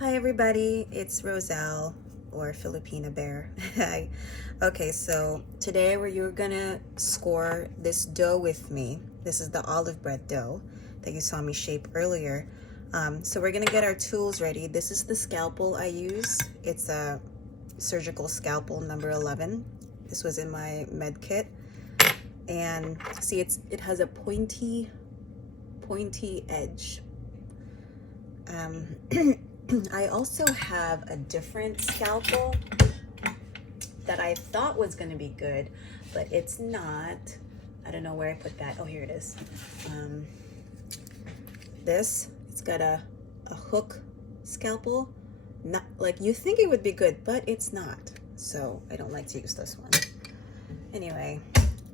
Hi everybody, it's Roselle or Filipina Bear. Hi. Okay, so today you're gonna score this dough with me. This is the olive bread dough that you saw me shape earlier. So we're gonna get our tools ready. This is the scalpel I use. It's a surgical scalpel number 11. This was in my med kit. And see, it has a pointy edge. I also have a different scalpel that I thought was going to be good, but it's not. I don't know where I put that. Oh, here it is. It's got a hook scalpel. Not like you think it would be good, but it's not. So I don't like to use this one. Anyway,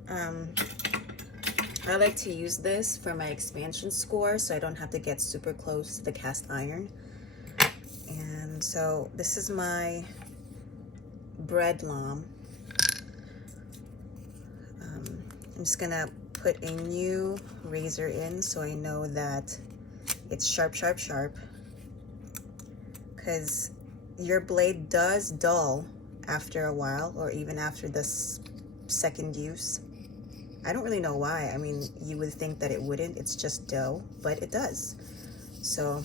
I like to use this for my expansion score so I don't have to get super close to the cast iron. And so this is my bread lamb. I'm just gonna put a new razor in so I know that it's sharp, because your blade does dull after a while, or even after this second use. I don't really know why. I mean, you would think that it wouldn't. It's just dough, but it does. So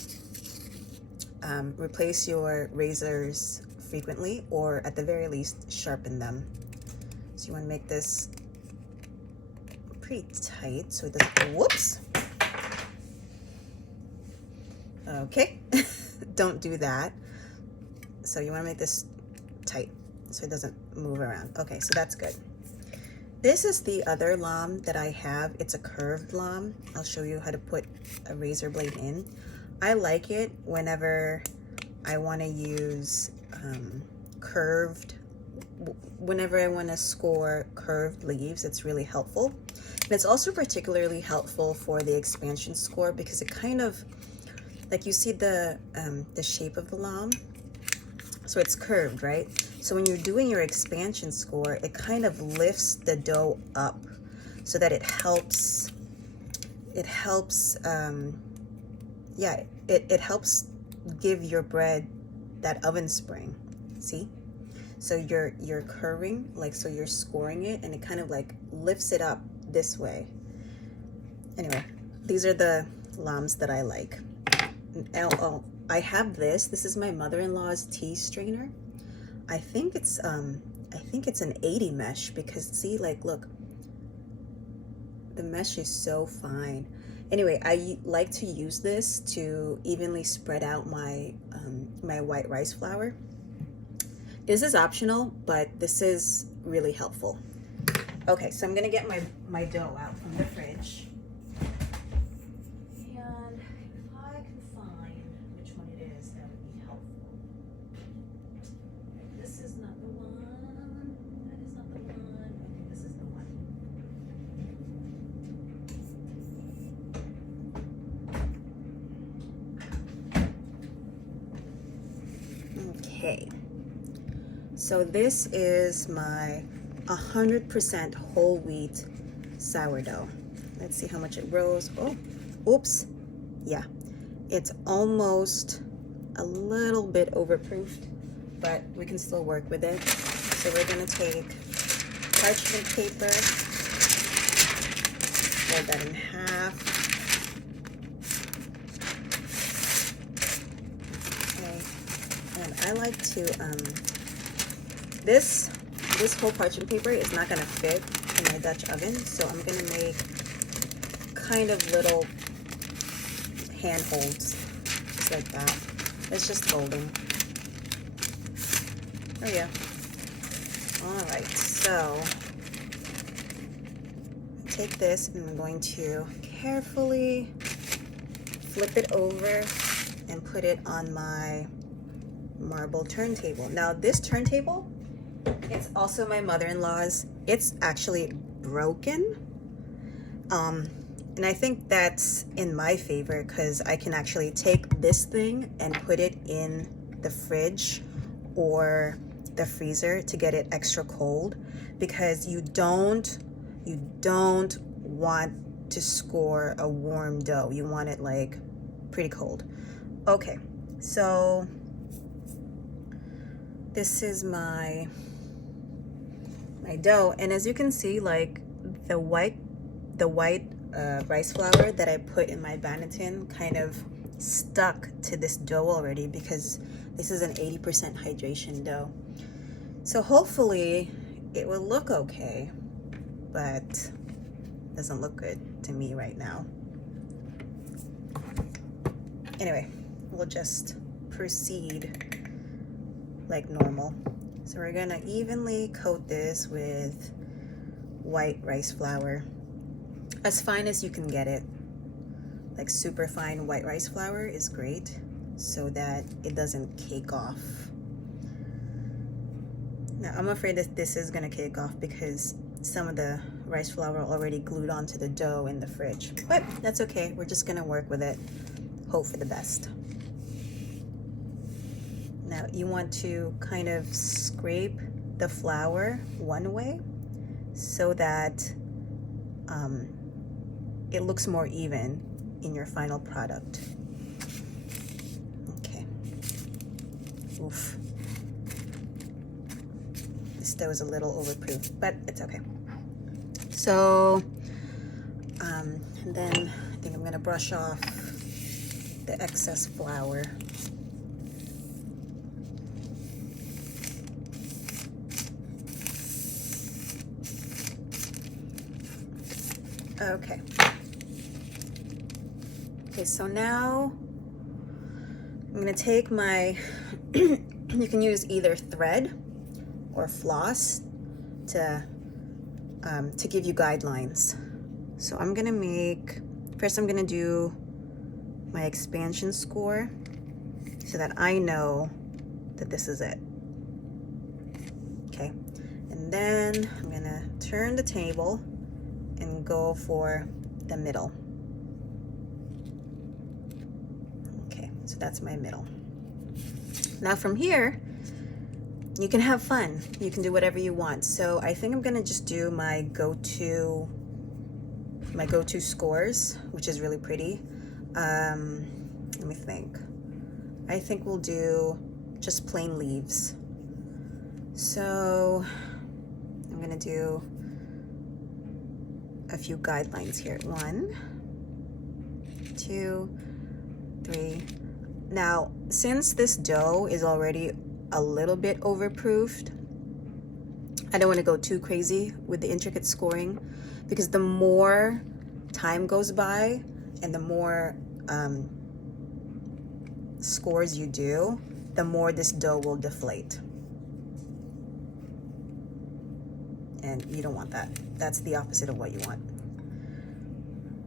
replace your razors frequently, or at the very least sharpen them. So you want to make this pretty tight so it doesn't, whoops. Okay, don't do that. So you want to make this tight so it doesn't move around. Okay, so that's good. This is the other lamb that I have. It's a curved lamb. I'll show you how to put a razor blade in. I like it whenever I want to use whenever I want to score curved leaves. It's really helpful. And it's also particularly helpful for the expansion score because it kind of, like, you see the shape of the lamb. So it's curved, right? So when you're doing your expansion score, it kind of lifts the dough up so that it helps give your bread that oven spring. See? So you're curving, like, so you're scoring it, and it kind of like lifts it up this way. Anyway, these are the lambs that I like. Oh, I have this is my mother-in-law's tea strainer. I think it's an 80 mesh, because see, like, look, the mesh is so fine. Anyway, I like to use this to evenly spread out my my white rice flour. This is optional, but this is really helpful. Okay, so I'm gonna get my dough out from the fridge. And if I can find which one it is, that would be helpful. This is not the one. That is not the one. I think this is the one. Okay. So this is my 100% whole wheat sourdough. Let's see how much it rose. Oh, oops. Yeah, it's almost a little bit overproofed, but we can still work with it. So we're gonna take parchment paper, fold that in half. Okay, and I like to, this whole parchment paper is not gonna fit in my Dutch oven, so I'm gonna make kind of little handholds, just like that. It's just folding. Oh yeah. All right, so take this and I'm going to carefully flip it over and put it on my marble turntable. Now this turntable, it's also my mother-in-law's. It's actually broken. And I think that's in my favor because I can actually take this thing and put it in the fridge or the freezer to get it extra cold, because you don't want to score a warm dough. You want it like pretty cold. Okay, so this is my dough, and as you can see, like the white rice flour that I put in my banneton kind of stuck to this dough already, because this is an 80% hydration dough. So hopefully it will look okay, but it doesn't look good to me right now. Anyway, we'll just proceed like normal. So we're gonna evenly coat this with white rice flour, as fine as you can get it. Like super fine white rice flour is great, so that it doesn't cake off. Now I'm afraid that this is gonna cake off because some of the rice flour already glued onto the dough in the fridge, but that's okay. We're just gonna work with it, hope for the best. Now you want to kind of scrape the flour one way so that it looks more even in your final product. Okay. Oof. This dough is a little overproof, but it's okay. So, and then I think I'm gonna brush off the excess flour. Okay. Okay, so now I'm gonna take my, you can use either thread or floss to give you guidelines. So I'm gonna first I'm gonna do my expansion score so that I know that this is it. Okay, and then I'm gonna turn the table and go for the middle. Okay, so that's my middle. Now from here, you can have fun. You can do whatever you want. So I think I'm gonna just do my go-to scores, which is really pretty. Let me think. I think we'll do just plain leaves. So I'm gonna do a few guidelines here. 1, 2, 3. Now, since this dough is already a little bit overproofed, I don't want to go too crazy with the intricate scoring, because the more time goes by and the more scores you do, the more this dough will deflate. And you don't want that. That's the opposite of what you want.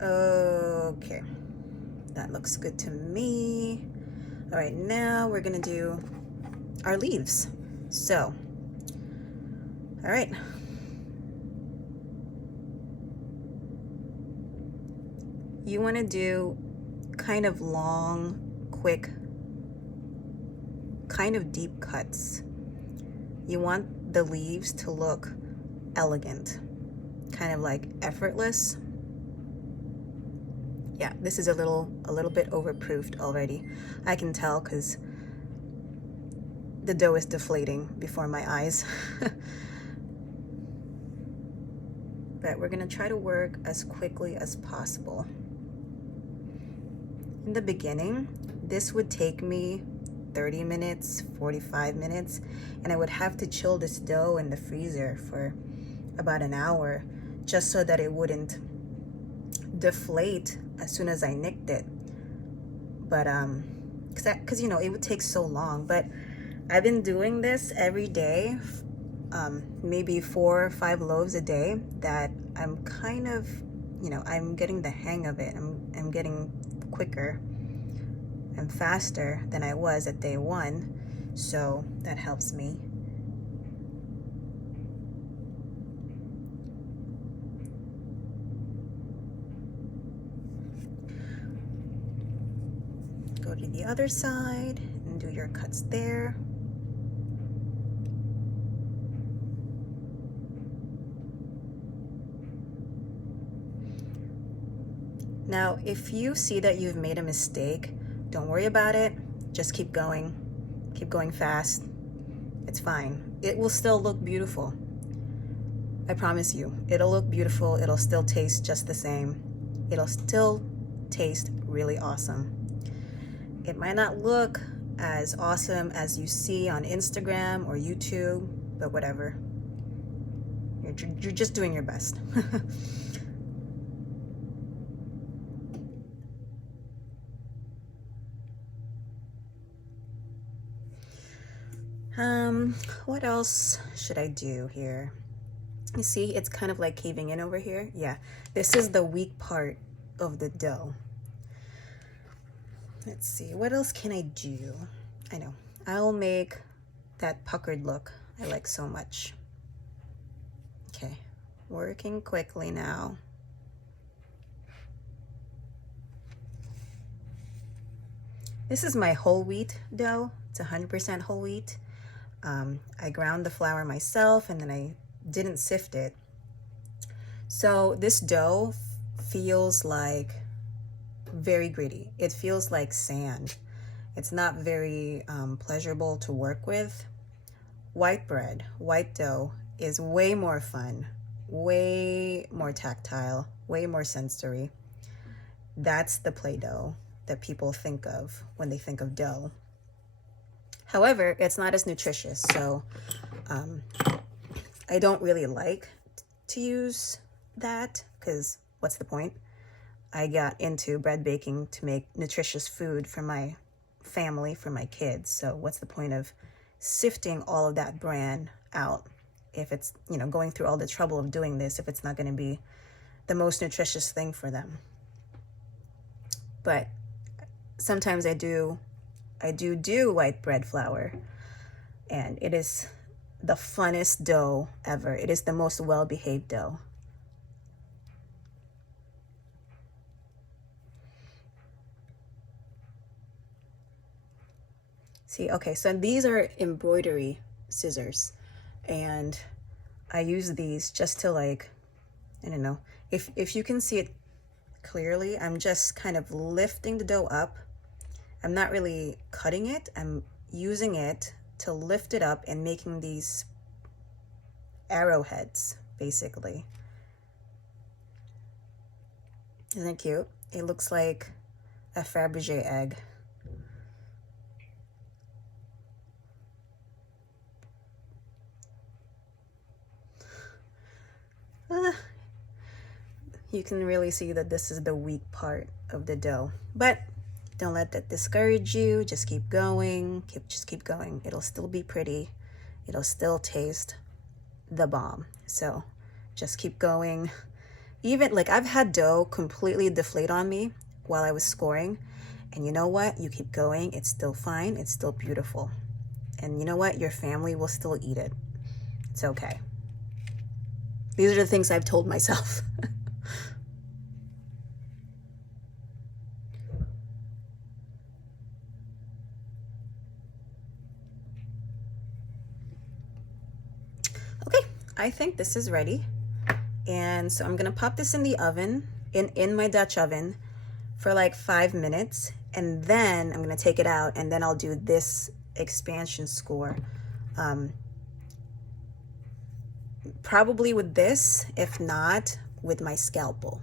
Okay, that looks good to me. All right, now we're gonna do our leaves. So, all right. You wanna do kind of long, quick, kind of deep cuts. You want the leaves to look elegant, kind of like effortless. Yeah, this is a little bit overproofed already. I can tell because the dough is deflating before my eyes. But we're gonna try to work as quickly as possible. In the beginning, this would take me 30 minutes, 45 minutes, and I would have to chill this dough in the freezer for about an hour just so that it wouldn't deflate as soon as I nicked it. But because you know, it would take so long. But I've been doing this every day, maybe 4 or 5 loaves a day, that I'm kind of, you know, I'm getting the hang of it. I'm getting quicker and faster than I was at day 1, so that helps me. Go to the other side and do your cuts there. Now, if you see that you've made a mistake, don't worry about it. Just keep going fast. It's fine. It will still look beautiful. I promise you, it'll look beautiful. It'll still taste just the same. It'll still taste really awesome. It might not look as awesome as you see on Instagram or YouTube, but whatever. You're just doing your best. What else should I do here? You see, it's kind of like caving in over here. Yeah, this is the weak part of the dough. Let's see, what else can I do? I know, I'll make that puckered look I like so much. Okay, working quickly now. This is my whole wheat dough. It's 100% whole wheat. I ground the flour myself and then I didn't sift it. So this dough feels like very gritty. It feels like sand. It's not very pleasurable to work with. White bread, white dough is way more fun, way more tactile, way more sensory. That's the Play-Doh that people think of when they think of dough. However, it's not as nutritious, so I don't really like to use that because what's the point? I got into bread baking to make nutritious food for my family, for my kids. So what's the point of sifting all of that bran out if it's, you know, going through all the trouble of doing this if it's not going to be the most nutritious thing for them? But sometimes I do white bread flour, and it is the funnest dough ever. It is the most well-behaved dough. See, okay, so these are embroidery scissors, and I use these just to, like, I don't know, if you can see it clearly, I'm just kind of lifting the dough up. I'm not really cutting it. I'm using it to lift it up and making these arrowheads, basically. Isn't it cute? It looks like a Fabergé egg. You can really see that this is the weak part of the dough, but don't let that discourage you. Just keep going. Just keep going. It'll still be pretty. It'll still taste the bomb. So just keep going. Even like I've had dough completely deflate on me while I was scoring, and you know what? You keep going. It's still fine. It's still beautiful. And you know what? Your family will still eat it. It's okay. These are the things I've told myself. Okay, I think this is ready. And so I'm gonna pop this in the oven, in my Dutch oven for like 5 minutes. And then I'm gonna take it out and then I'll do this expansion score. Probably with this, if not with my scalpel.